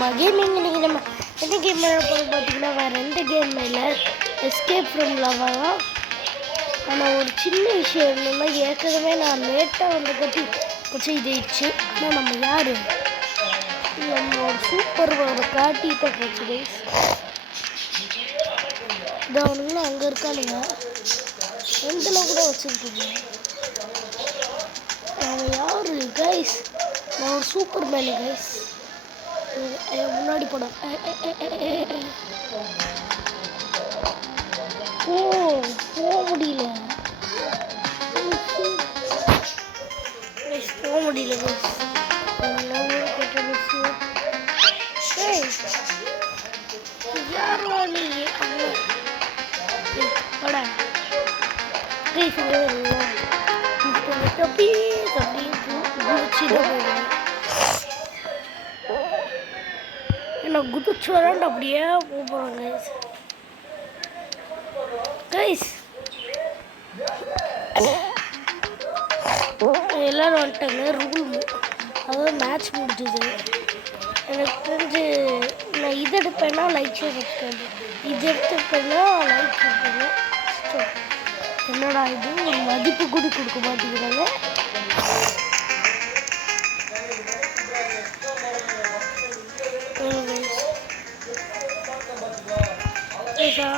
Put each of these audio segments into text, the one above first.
Gaming இன்றைக்கி நம்ம என்ன கேம் பார்த்தீங்கன்னா வேறு எந்த கேம் இல்லை, எஸ்கேப் ஃப்ரம் லவா தான். ஆனால் ஒரு சின்ன விஷயம் என்னென்னா, ஏற்கனவே நான் லேட்டாக வந்து கட்டி வச்சு இதாயிடுச்சு. ஆனால் நம்ம யார் நம்ம ஒரு சூப்பர் ஒரு காட்டிகிட்ட போச்சு கைஸ். இது அவனுங்களும் அங்கே இருக்கானுங்க, ரெண்டில் கூட வச்சுருக்கீங்க. அவன் யார் கைஸ்? நான் ஒரு சூப்பர் மேனு கைஸ். முன்னாடி போனோம். போக முடியல, போக முடியல யாரா நீ? என்ன குதிச்சு வராண்டு அப்படியே போகிறாங்க கைஸ். எல்லோரும் வந்துட்டாங்க. ரூல் அதாவது மேட்ச் முடிஞ்சுது. எனக்கு தெரிஞ்சு நான் இது எடுப்பேன்னா லைக் ஷேர் சப்ஸ்கிரைப், இது எடுத்துப்பேன்னா லைக் பண்ணுவேன். என்னடா இது ஒரு மதிப்பு கூட கொடுக்க மாட்டேங்கிறாங்க.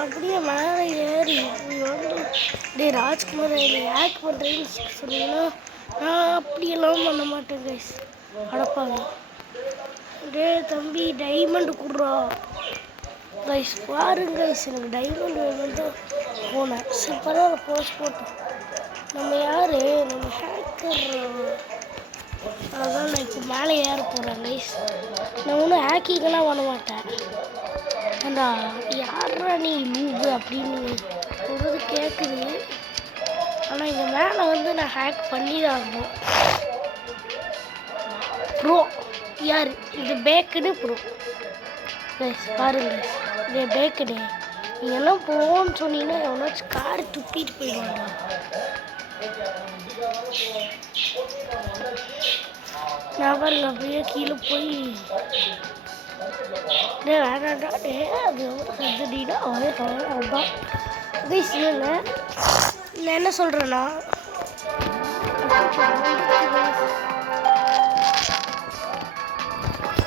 அப்படியே மேலே ஏறி வந்து டே ராஜ்குமார் ஹேக் பண்ணுறேன்னு சொன்னீங்கன்னா நான் அப்படியெல்லாம் பண்ண மாட்டேன் கைஸ். அடப்பாங்க. டே தம்பி டைமண்ட் கொடுறா கைஸ். பாருங்க கைஸ், எனக்கு டைமண்ட் வேணும் தான் போனேன். சூப்பராக போஸ்ட் போட்டோம். நம்ம யார்? நம்ம ஹேக்கர். அதான் நான் இப்போ மேலே ஏற போகிறேன் கைஸ். நான் ஒன்றும் ஹேக்கிங்கெல்லாம் பண்ண மாட்டேன். ஏண்டா யாரா நீ லூபு அப்படின்னு சொல்கிறது கேட்குது. ஆனால் இங்கே மேலே வந்து நான் ஹேக் பண்ணி தான் ஆகணும். ப்ரோ யார் இது? பேக்குன்னு ப்ரோ கைஸ் பாருங்க, இது பேக்குடு. நீங்கள் எல்லாம் ப்ரோன்னு சொன்னீங்கன்னா எவனாச்சும் கார் துப்பிட்டு போயிடுவாங்க. நான் பாருங்க அப்படியே கீழே போய் வேணாண்டா டே அது கண்டினா அதுதான் கைஸ். இல்லை நான் என்ன சொல்கிறேன்னா,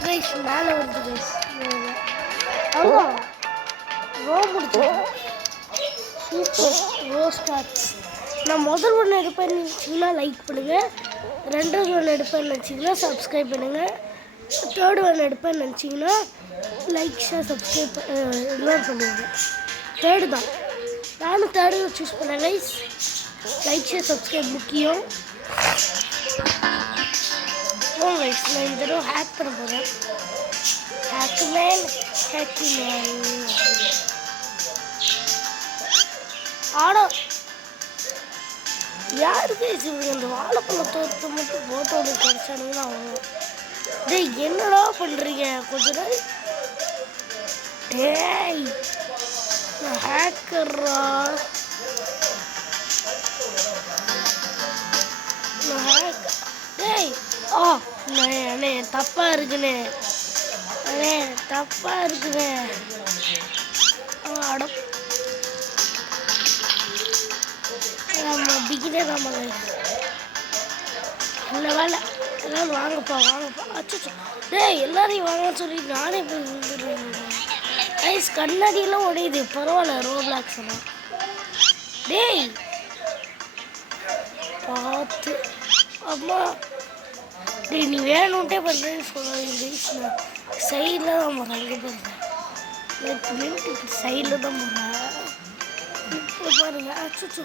கைஸ் மேலே வருது கைஸ். அதான் ரோ முடிச்சு சூப்பர் ரோ ஸ்டார்ட்ஸ். நான் முதல் ஒன்று எடுப்பேன்னு நினச்சிங்கன்னா லைக் பண்ணுங்கள், ரெண்டாவது ஒன்று எடுப்பேன்னு நினச்சிங்கன்னா சப்ஸ்கிரைப் பண்ணுங்கள், தேர்டு ஒன்று எடுப்பேன்னு நினச்சிங்கன்னா லைக் ஷேர் சப்ஸ்கிரைப் எல்லாம் பண்ணுவீங்க. தேர்டு தான் நானும் தேர்டு சூஸ் பண்ணேன் கைஸ். லைக் ஷேர் சப்ஸ்கிரைப் முக்கியம். கைஸ் நான் இந்த தடவை ஹேக் பண்ண போகிறேன். ஹேக்கிமேன் ஆடோ யாருக்கு இவங்க இந்த வாழைப்பழம் தோற்று மட்டும் போட்டோட கிடைச்சானுங்கன்னா அவங்க டே என்னடா பண்ணுறீங்க கொஞ்ச நாள்? டேய் நான் ஹேக்கர்ரா, நான் ஹேக். டேய் அண்ணே தப்பாக இருக்குண்ணே, அண்ணே தப்பாக இருக்குண்ணே. அட நம்ம பிகினர் ஆமாங்க. இல்லை வேலை எல்லோரும் வாங்கப்பா அச்சோ டேய் எல்லாரையும் வாங்கன்னு சொல்லி நானே போய் விழுந்துடுறேன் கைஸ். கண்ணாடியெல்லாம் உடையுது, பரவாயில்ல ரோப்ளாக்ஸ் எல்லாம். டேய் பார்த்து அம்மா டேய் நீ வேணும்ட்டே பண்ணுறேன்னு சொல்லுவாங்க. சைடில் தான் போகிறேன், அங்கே போகிறேன் மினிட்டு சைடில் தான் போகிறேன். இப்போ பாருங்க அச்சோ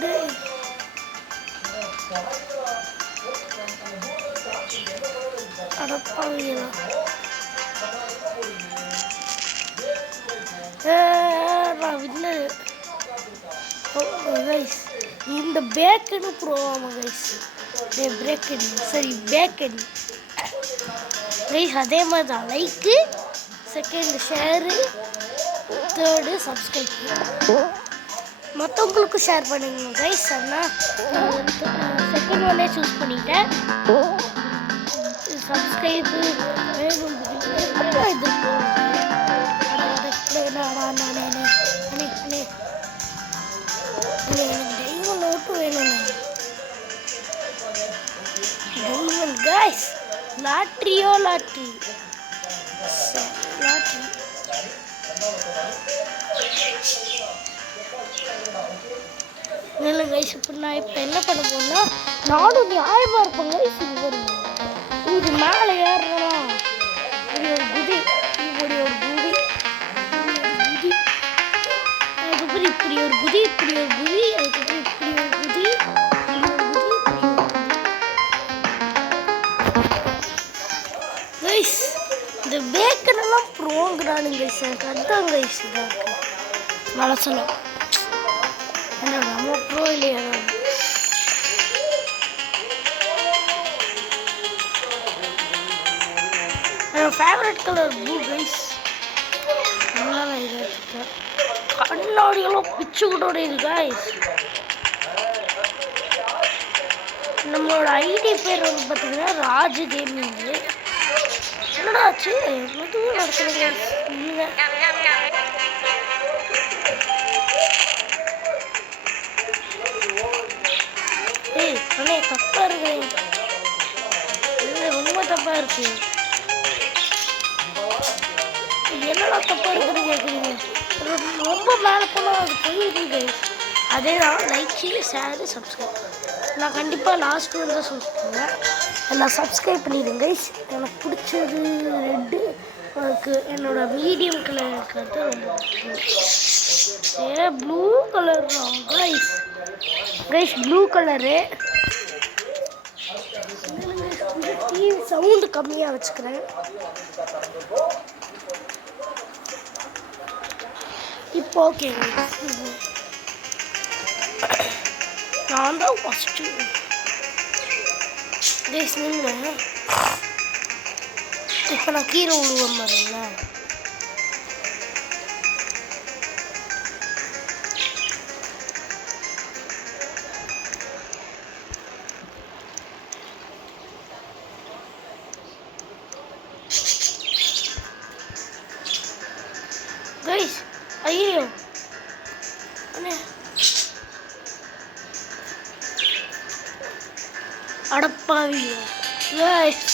டேய் அடப்பாவீங்களா? நான் வின்னர் கைஸ். இந்த பேக்கன்னு ப்ரோவாமா கைஸ். டே பிரேக்கன் சரி பேக்கன் கைஸ். அதே மாதிரி தான் like, second share, third subscribe. மற்றவங்களுக்கும் ஷேர் பண்ணுங்க கைஸ். ஆனால் செகண்ட் ஒன்னே சூஸ் பண்ணிட்டேன். சப்ஸ்கிரைபு வேணும் லாட்ரியோ லாட்ரி லாட்ரி. இல்லை கைஸ், இப்போ நான் இப்போ என்ன பண்ண போனா நானும் நியாயமாக இருப்பேன் கைஸ். இது மேலே ஏறுறோம், இப்படி ஒரு குதி, இப்படி ஒரு குதி, குதி, அதுக்கப்புறம் இப்படி ஒரு குதி, இப்படி ஒரு குதி, அதுக்கப்புறம் இப்படி ஒரு குதி, கைஸ். இந்த பேக்கரெல்லாம் ப்ரோங்கிறானுங்க கைஸ். எனக்கு அதுதான் கைஸ் இதாக இருக்கு மனசில். ஏன்னா நம்ம ப்ரோ இல்லையா? என் ஃபேவரட் கலர் ப்ளூ கைஸ். அதனால இதை எடுத்துட்டேன். கண்ணாடியெல்லாம் பிச்சு கூட உடையுது கைஸ். நம்மளோட ஐடி பேர் வந்து பார்த்தீங்கன்னா ராஜ் கேமிங். என்னடா ஆச்சு? மெதுவாக நடத்துறீங்க நீங்கள். ஏய் அண்ணே, தப்பாக இருக்கு, ரொம்ப தப்பாக இருக்கு. என்னடா தப்பாக இருக்குன்னு கேட்குறீங்க? ரொம்ப மேலே போனால் அது போயிடுங்க. அதே தான் லைக், ஷேரு, சப்ஸ்கிரைப். நான் கண்டிப்பாக லாஸ்ட் வந்து தான் சொல்லிட்டுருந்தேன். எல்லாம் சப்ஸ்கிரைப் பண்ணிடுங்க கைஸ். எனக்கு பிடிச்சது ரெட்டு, எனக்கு என்னோடய மீடியம் கலர் இருக்கிறது ரொம்ப பிடிக்கும். ப்ளூ கலர் தான் guys. Guys blue colour. TV sound கம்மியாக வச்சுக்கிறேன். இப்போ ஓகே, நான் தான் ஃபஸ்ட்டு கைஸ். நீங்கள் இப்போ நான் கீரை உழுவேன் பாருங்களேன். கைஸ் ஐயோ அண்ணே, அடப்பாவி கைஸ்.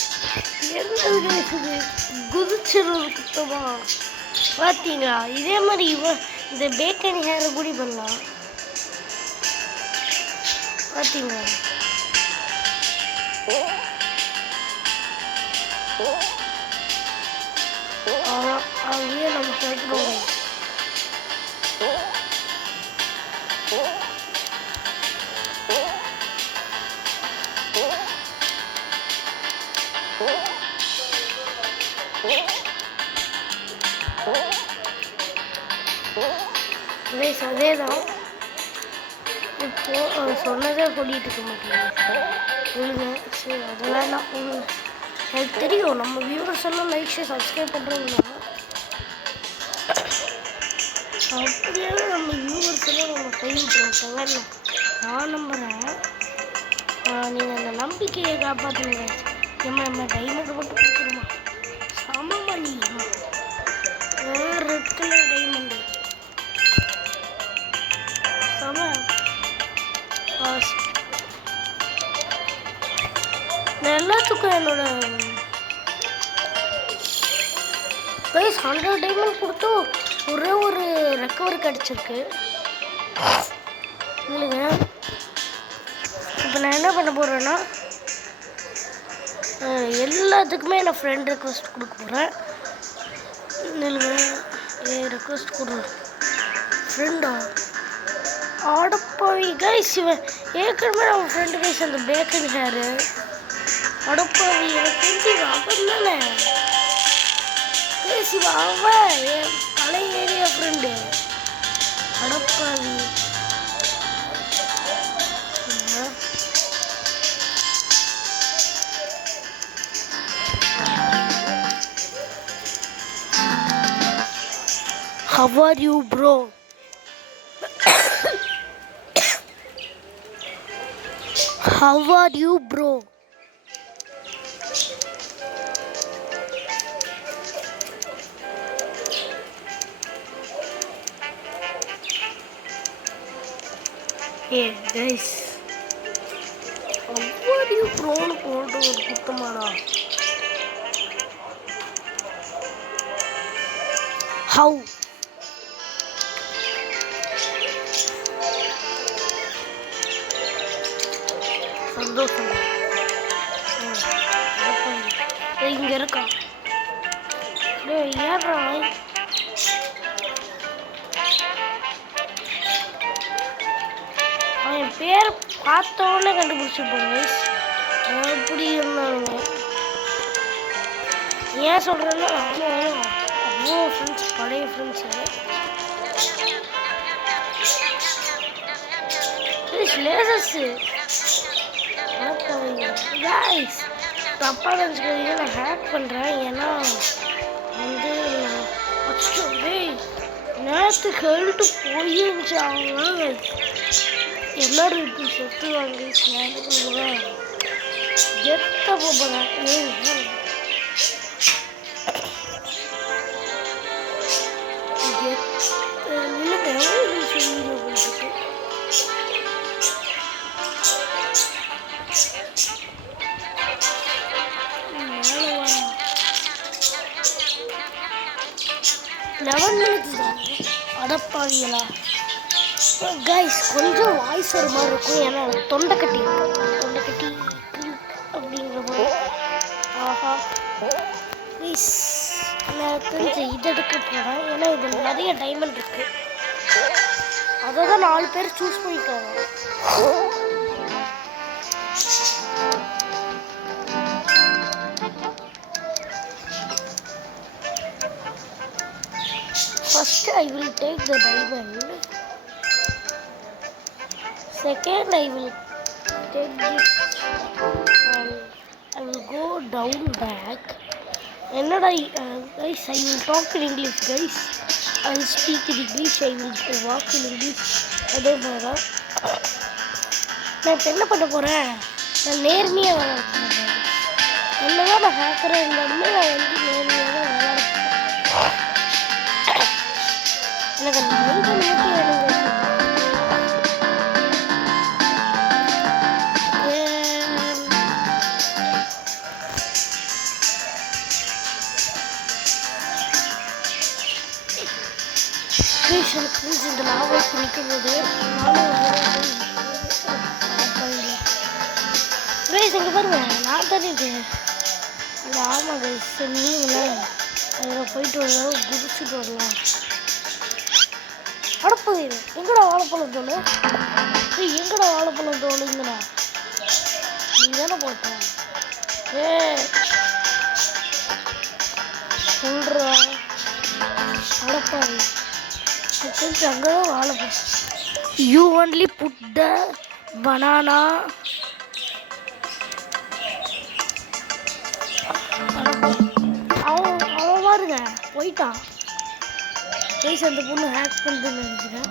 என்ன இருக்குது குதிச்சிருது குத்தமா பார்த்தீங்களா? இதே மாதிரி இந்த பேக்கரி ஹேரை கூடி பண்ணலாம் பார்த்தீங்களா? அவையே நம்ம கேட்குறோம். அதே தான் இப்போ சொன்னதே சொல்லிட்டு இருக்க மாட்டேங்க. சரி அதெல்லாம் நான் எனக்கு தெரியும். நம்ம வியூவர்ஸ் எல்லாம் லைக், ஷேர், சப்ஸ்கிரைப் பண்ணுறோம்னா அப்படியே நம்ம வியூவர்ஸ் எல்லாம் நம்ம கைவிட்டுருவோம். நான் நம்புகிறேன். நீங்கள் அந்த நம்பிக்கையை காப்பாற்றுங்க. நம்ம டைமண்ட் மட்டும் கொடுத்துருமா? சமமணி ரெட் கலர் டைமண்டு செம எல்லாத்துக்கும் என்னோட கைஸ் 100 டைமண்ட் கொடுத்து ஒரே ஒரு ரெக்கவரி கிடச்சிருக்கு. இல்லைங்க, இப்போ நான் என்ன பண்ண போகிறேன்னா எல்லாத்துக்குமே நான் ஃப்ரெண்ட் ரெக்வஸ்ட் கொடுக்க போகிறேன். இல்லைங்க, ரெக்வஸ்ட் கொடுறேன் ஃப்ரெண்டா. அடப்பாவி கைஸ், இவன் ஏற்கனவே அவன் ஃப்ரெண்டு கைஸ். அந்த பேக்கரி ஹேரு அடப்பாவி. எனக்கு தெரிஞ்சு அவன் தானே கைஸ். இவன் அவன் என் பழைய ஏரியா ஃப்ரெண்டு. அடப்பாவி. How are you, bro? How are you, bro? Hey guys, how are you, bro? போட்டு ஒரு குத்தமாடா. ஹவு சந்தோஷம் இங்க இருக்கா ஏறா அவன் பேர் பார்த்தோன்னே கண்டுபிடிச்சிருப்பாங்க அப்படி இருந்தாலுங்க ஏன் சொல்கிறேன்னா அவ்வளோ ஃப்ரெண்ட்ஸ் பழைய ஃப்ரெண்ட்ஸு லேசர்ஸு கைஸ் தப்பாக நினச்சிக்காதீங்க நான் ஹேக் பண்ணுறேன் ஏன்னா வந்து அச்சோ டேய் நேற்று கேட்டு போயிருந்துச்சு அவங்க எல்லாரும் இப்படி செத்து வாங்கி ஸ்நாப்புக்குள்ள கெத்த போகிறேன் அடப்பாவீங்களா கைஸ் கொஞ்சம் வாய்ஸ் ஒரு மாதிரி இருக்கும் ஏன்னா தொண்டை கட்டி அப்படிங்கிற மாதிரி ஆஹா ப்ளீஸ் நான் தெரிஞ்சு இதை எடுக்க போகிறேன் ஏன்னா இதில் நிறைய டைமண்ட் இருக்கு அதை தான் 4 பேர் சூஸ் பண்ணிக்காங்க First I will take the diamond. Second I will take this. I will go down back. என்னடா guys I will talk in English guys. I will speak in English. I will walk in English. அதே மாதிரி தான் நான் இப்போ என்ன பண்ண போகிறேன் நான் நேர்மையாக விளையாட போகிறேன் என்னதான் நான் ஹேக்கராக இருந்தாலுமே நான் வந்து நேர்மையாக தான் விளையாட போகிறேன் எனக்கு அந்த மைண்ட் மட்டும் வேணும் எனக்கு இந்த லாபம் நிற்கும்போது கைஸ் இங்கே பாருங்க நான் தானே இது அது ஆமாம் கைஸ் நீங்களே அதில் போயிட்டு வரலாம் குதிச்சுட்டு வரலாம் அடப்பது எங்கடா வாழைப்பழம் தோல் எங்கடா வாழைப்பழம் தோலுங்கண்ணா நீ தானே போட்டேன் சொல்கிறா அடப்பாது அங்கதான் வாழைப்பழம் you only put the banana அவன் பாருங்க போயிட்டான் கைஸ் அந்த பொண்ணு ஹேக் பண்ணுறதுன்னு நினைக்கிறேன்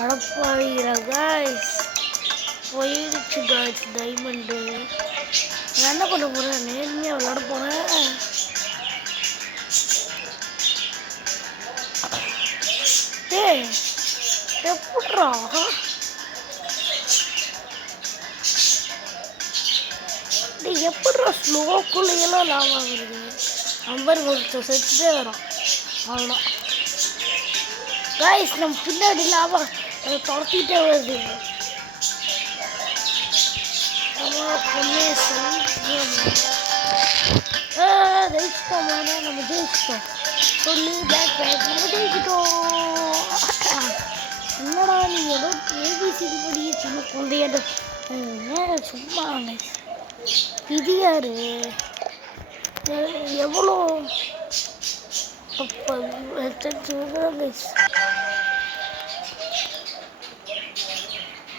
அடப்பாயிரா கைஸ் போயிடுச்சு கைஸ் டைமண்டு நான் என்ன பண்ண போகிறேன் நேர்மையாக விளையாட போகிறேன் எப்பட்றா எப்பட்றா ஸ்லோக்குள்ளையெல்லாம் லாபம் ஆகுது நம்பர் ஒருத்தர் செத்துட்டே வரோம் அவ்வளோதான் கைஸ் நம்ம பின்னாடி லாபம் அதை துரத்திட்டே வருது ஜெயிச்சிட்டோம் நம்ம ஜெயிச்சிட்டோம் சொல்லி பேக் பேக் நம்ம ஜெயிச்சிட்டோம் என்னடா நீங்கள் ஏதோ ஏபிசிடி படியே சின்ன குழந்தையாட சும்மா இது யாரு எவ்வளோ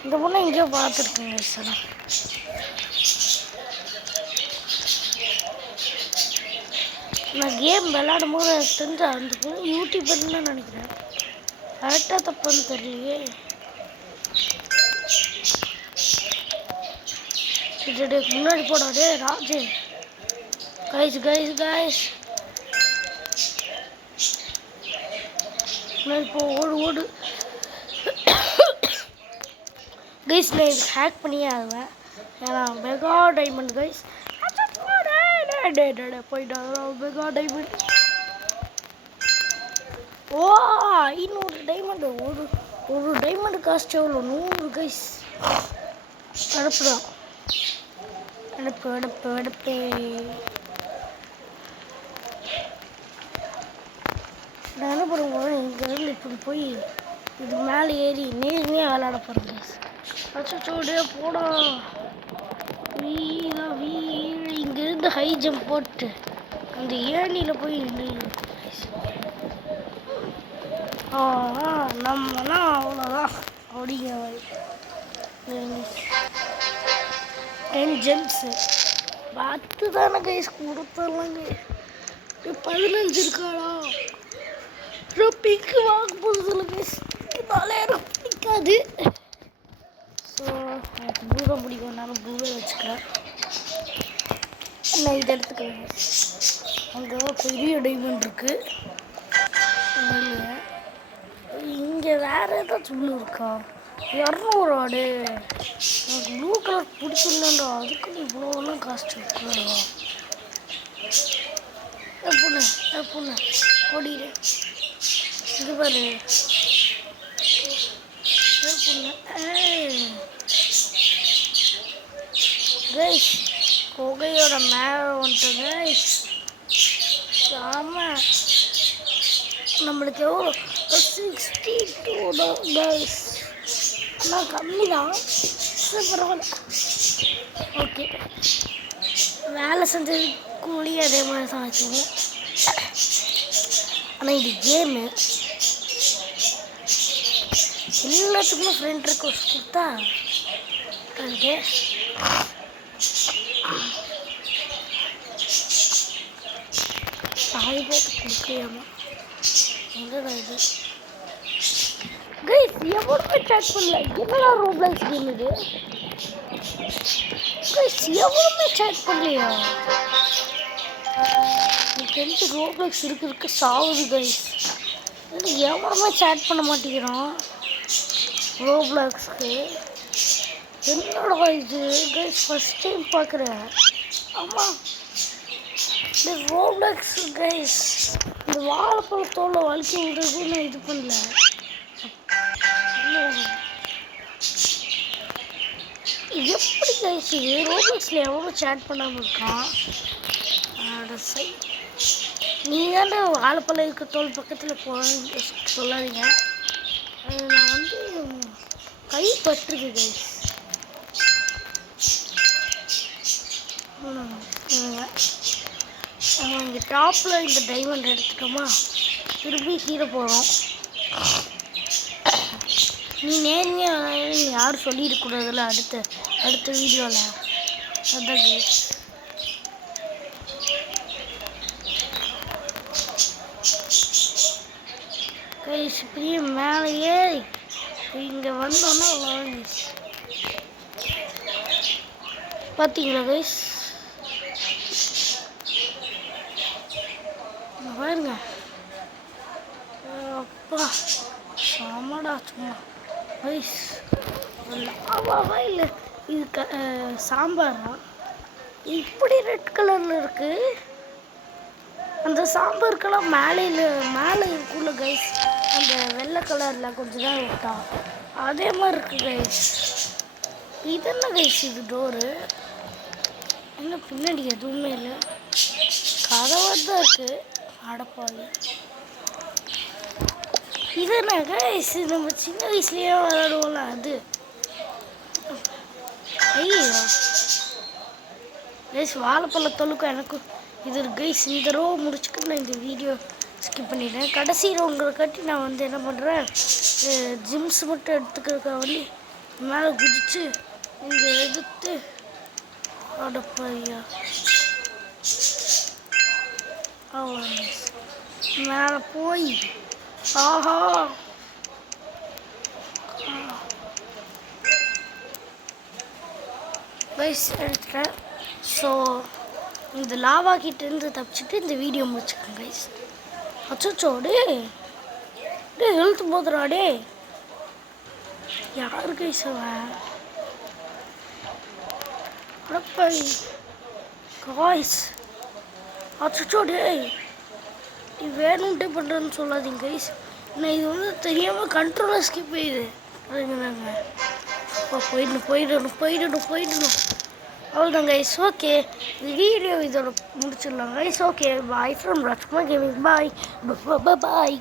இந்த பொண்ணை எங்கேயோ பார்த்துருக்கேங்க சார் நான் கேம் விளையாடும் போது எனக்கு தெரிஞ்ச அந்த பொண்ணு யூடியூபர்னு நினைக்கிறேன் கரெக்டாக தப்புன்னு தெரியலையே முன்னாடி போடாதே ராஜு கைஸ் கைஸ் கைஸ் முன்னாடி போ ஓடு ஓடு கைஸ் நான் இது ஹேக் பண்ணியே ஆகுவேன். ஏன்னா மெகா டைமண்ட் கைஸ். போயிட்டு மெகா டைமண்ட். ஓ 500 டைமண்ட். ஒரு டைமண்ட் காஸ்ட் எவ்வளோ? 100 கைஸ். அடுப்புதான். அடுப்பு. நான் என்ன பண்ணுவேன், இங்கேருந்து இப்படி போய் இது மேலே ஏறி நேர்மையாக விளாட போகிறேன் கைஸ். அச்சோடே போடா. இங்கேருந்து ஹை ஜம்ப் போட்டு அந்த ஏணியில் போய் நம்மனா அவ்வளோதான் அப்படிங்கிற மாதிரி. 10 ஜெம்ஸு 10 தானே கைஸ் கொடுத்துடலாங்க. 15 இருக்காடா. பிங்க்கு வாங்க போகுது கைஸ். இதனால எனக்கு பிடிக்காது. ஸோ எனக்கு ப்ளூ பிடிக்கும். நானும் ப்ளூவே வச்சுக்கிறேன். நான் இதை எடுத்துக்கிறேன். அங்கே பெரிய டைமண்ட் இருக்குது. இங்கே வேறு ஏதாச்சும் ப்ளூ இருக்கா? 200 ஆடு. எனக்கு ப்ளூ கலர் பிடிச்சிருந்தா அதுக்கு இவ்வளோலாம் காஸ்ட் இருக்குடா. பொண்ணு ஓடிடு. இது பாரு பொண்ணு. கைஸ் புகையோட மேலே வந்துட்டு கைஸ். ஆமாம் நம்மளுக்கு எவ்வளோ 62 தான் கைஸ். ஆனால் கம்மி தான். பரவாயில்ல. ஓகே வேலை செஞ்சது கூலி அதே மாதிரி தான் வச்சுக்கோங்க. ஆனால் இது கேமு எல்லாத்துக்குமே ஃப்ரெண்ட் ரிக்வெஸ்ட் கொடுத்தா அது பாதி பேருக்கு கொடுக்கலாமா? எங்கடா இது கைஸ்? எவ்வளோமே சேட் பண்ணல. என்னடா ரோப்ளாக்ஸ் கேம் இது கைஸ்? எவ்வளோமே சேட் பண்ணலையா? எனக்கு தெரிஞ்சு ரோப்ளாக்ஸ் இருக்கு சாவுது கைஸ். எவ்வளோமே சேட் பண்ண மாட்டேங்கிறான் ரோப்ளாக்ஸ்க்கு. என்னோட இது கைஸ் ஃபஸ்ட் டைம் பார்க்குறேன். ஆமாம் இந்த ரோப்ளாக்ஸ் கைஸ் இந்த வாழைப்பழத்தோட வாழ்க்கைங்கிறது நான் இது பண்ணல. எப்படி கைஸ் இது ரோப்ளாக்ஸில் எவ்வளோ சேட் பண்ணாமல் இருக்கான்? நீங்கள் தானே வாழைப்பழம் இருக்க தோல் பக்கத்தில் போக சொல்லாதீங்க. நான் வந்து கை பட்டுருக்கு கைஸ். இங்கே டாப்பில் இந்த டைமண்ட் எடுத்துட்டோமா திருப்பி கீழே போகிறோம். நீ நேர்மையாக யாரும் சொல்லியிருக்கூடாதுல்ல அடுத்த வீடியோவில். அதான் கைஸ். கைஸ் இப்படியே மேலேயே இங்கே வந்தோன்னா பார்த்தீங்களா கைஸ்? பாருங்க அப்பா சாமாடா சும்மா கைஸ். லாவாவா இல்லை இது சாம்பாரா? இப்படி ரெட் கலரில் இருக்குது. அந்த சாம்பாருக்கெல்லாம் மேலே இருக்குள்ள கைஸ். அந்த வெள்ளை கலரில் கொஞ்சம் தான் விட்டா அதே மாதிரி இருக்குது கைஸ். இதெல்லாம் கைஸ் இது டோரு. என்ன பின்னாடி எதுவுமே இல்லை, கதவாக தான் இருக்குது. அடப்பாவி இது என்ன கைஸ்? நம்ம சின்ன வயசுலேயே விளாடுவோம்ல அது. ஐயோ கைஸ் வாழைப்பழத்தொழுக்கும் எனக்கும் இது கைஸ். இந்த ரோ முடிச்சுட்டு நான் இந்த வீடியோ ஸ்கிப் பண்ணிட்டேன். கடைசி ரோங்கிற காட்டி நான் வந்து என்ன பண்ணுறேன், ஜிம்ஸ் மட்டும் எடுத்துக்கிறதுக்காக வந்து மேலே குதிச்சு இங்கே எடுத்து அடப்பையா அவ்வளோ மேலே போய் ஆஹா கைஸ் எடுத்துட்டேன். ஸோ இந்த லாவா கிட்டேருந்து தப்பிச்சுட்டு இந்த வீடியோ முடிச்சுக்கேன் கைஸ். அச்சோ டே ஹெல்த் போதுடா டே. யாரு கைஸ் அவன்? அடப்பாவி காய்ஸ் அச்சோ டேய் நீ வேணும்ட்டே பண்ணுறேன்னு சொல்லாதீங்க கைஸ். நான் இது வந்து தெரியாமல் கண்ட்ரோலாக ஸ்கிப் ஆயிடுது. அதுங்க போயிடணும் அவ்வளோதான் கைஸ். ஓகே இந்த வீடியோ இதோட முடிச்சிடலாம் guys. Okay bye from Rajkumar gaming. Bye bye.